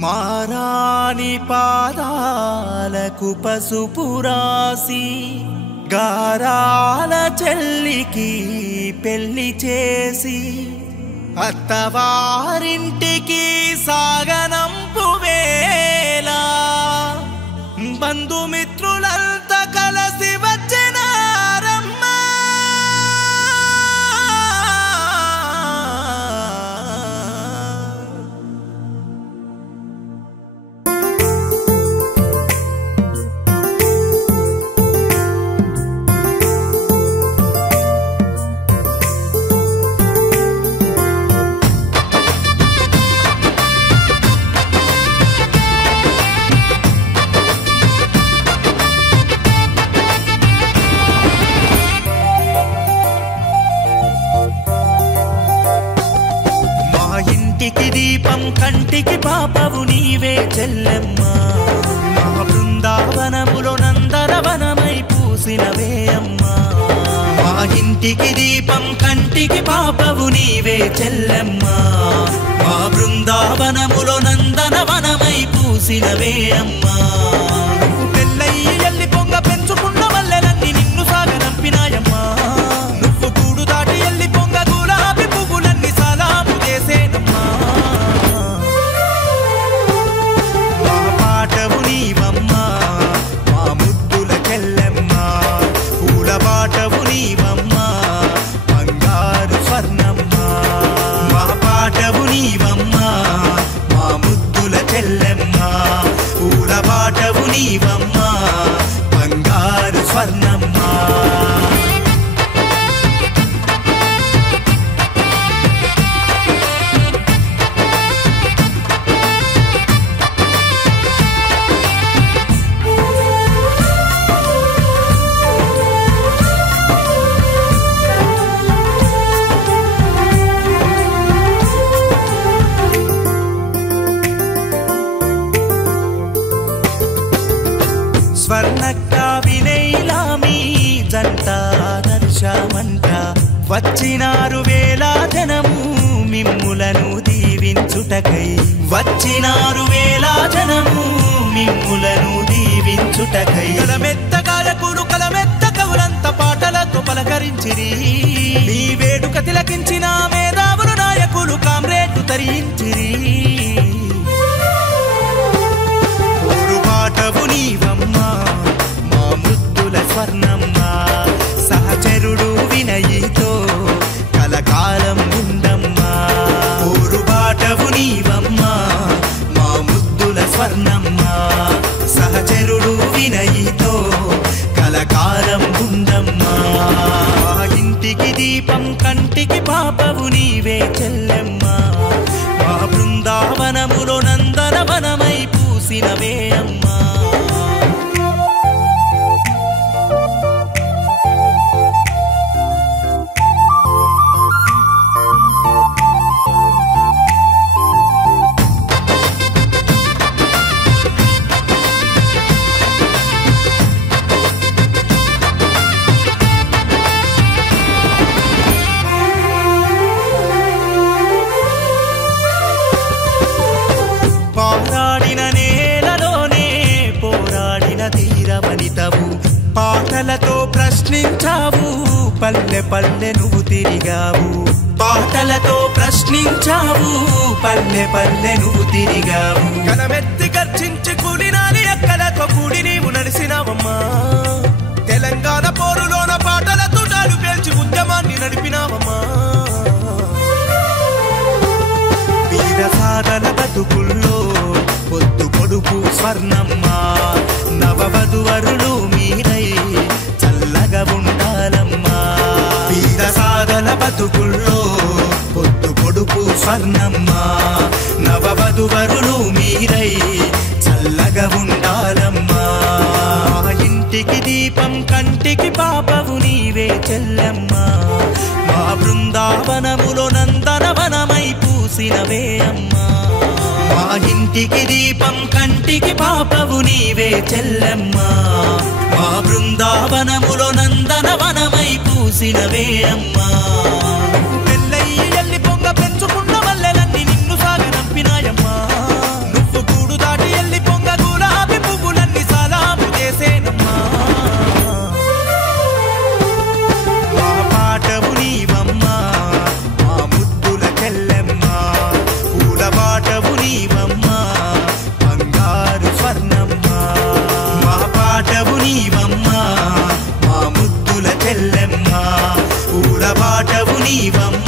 మారాని పాదాలకు పసుపు రాసి గారాల చెల్లికి పెళ్లి చేసి అత్తవారింటికి సాగనంపు వేళ బంధుమిత్రులంతా కలిసి వచ్చినారమ్మా. ఇంటికి దీపం కంటికి పాపవు నీవే చెల్లెమ్మ. మా బృందావనములో నందనవనమై పూసినవే అమ్మా. మా ఇంటికి దీపం కంటికి పాపవు నీవే చెల్లెమ్మ. మా బృందావనములో నందనవనమై పూసినవే అమ్మా. నువ్వు పెళ్ళయ్యి ఎల్లి పొంగ పెంచుకున్న వల్లెలన్నీ నిన్ను సాగనంపినాయమ్మా. నువ్వు గూడు దాటి ఎల్లి పొంగ గులాబీ పువ్వులన్నీ సలాము చేసేనమ్మా. మా పాటవు నీవమ్మా, మా ముద్దుల చెల్లెమ్మా. పూల బాటవు నీవమ్మా, బంగారు స్వర్ణమ్మా. మా పాటవు నీవమ్మా, మా ముద్దుల చెల్లెమ్మా. పూల బాటవు నీవమ్మా, బంగారు స్వర్ణమ్మా. స్వర్ణక్క వినైలామి జంట దర్శమంట. వచ్చినారు వేల జనము మిమ్ములను దీవించుటకై. వచ్చినారు వేల జనము మిమ్ములను దీవించుటకై. కలమెత్త గాయకులు కలమెత్త కవులంత పాటలతో పలకరించిరి. నీ వేడుక తిలకించిన మేధావులు నాయకులు కామ్రేడ్లు తరించిరి. పాటవు నీవమ్మా, మా ముద్దుల స్వర్ణమ్మా. సహచరుడు వినయితో కలకాలం ఉండమ్మా. ఊరు బాటవు నీవమ్మా, మా ముద్దుల స్వర్ణమ్మా. సహచరుడు వినయితో కలకాలం ఉండమ్మా. ఇంటికి దీపం కంటికి పాపవు నీవే చెల్లెమ్మా. మా బృందావనములో నందనవనమై పూసినవే అమ్మా. పోరాడిన నేలలోనే పోరాడిన ధీరవనితవు. పాటలతో ప్రశ్నించావు, పల్లె పల్లె నువ్వు తిరిగావు. పాటలతో ప్రశ్నించావు, పల్లె పల్లె నువ్వు తిరిగావు. కనమెత్తి గర్జించి కూలినాలి ఎక్కలతో కూడి నీవు నడిసినావమ్మా. తెలంగాణ పోరులోన పాటలతో నాడు పేల్చి ఉద్యమాన్ని నడిపినావమ్మా. వీర సాధన బతుకుల్లో పొద్దు పొడుపు స్వర్ణమ్మా. నవవధువరులు మీరై చల్లగా ఉండాలమ్మా. వీర సాధన బతుకుల్లో పొద్దు పొడుపు స్వర్ణమ్మా. నవవధువరులు మీరై చల్లగా ఉండాలమ్మా. ఇంటికి దీపం కంటికి పాపవు నీవే చెల్లెమ్మా. మా బృందావనములో నందనవనమై పూసినవే అమ్మా. మా ఇంటికి దీపం కంటికి పాపవు నీవే చెల్లెమ్మా. మా బృందావనములో నందనవనమై పూసినవే అమ్మా. పెళ్ళయ్యి ఎల్లి పొంగ పెంచుకున్న వల్లెలన్నీ నిన్ను సాగనంపినాయమ్మా. నువ్వు దైవం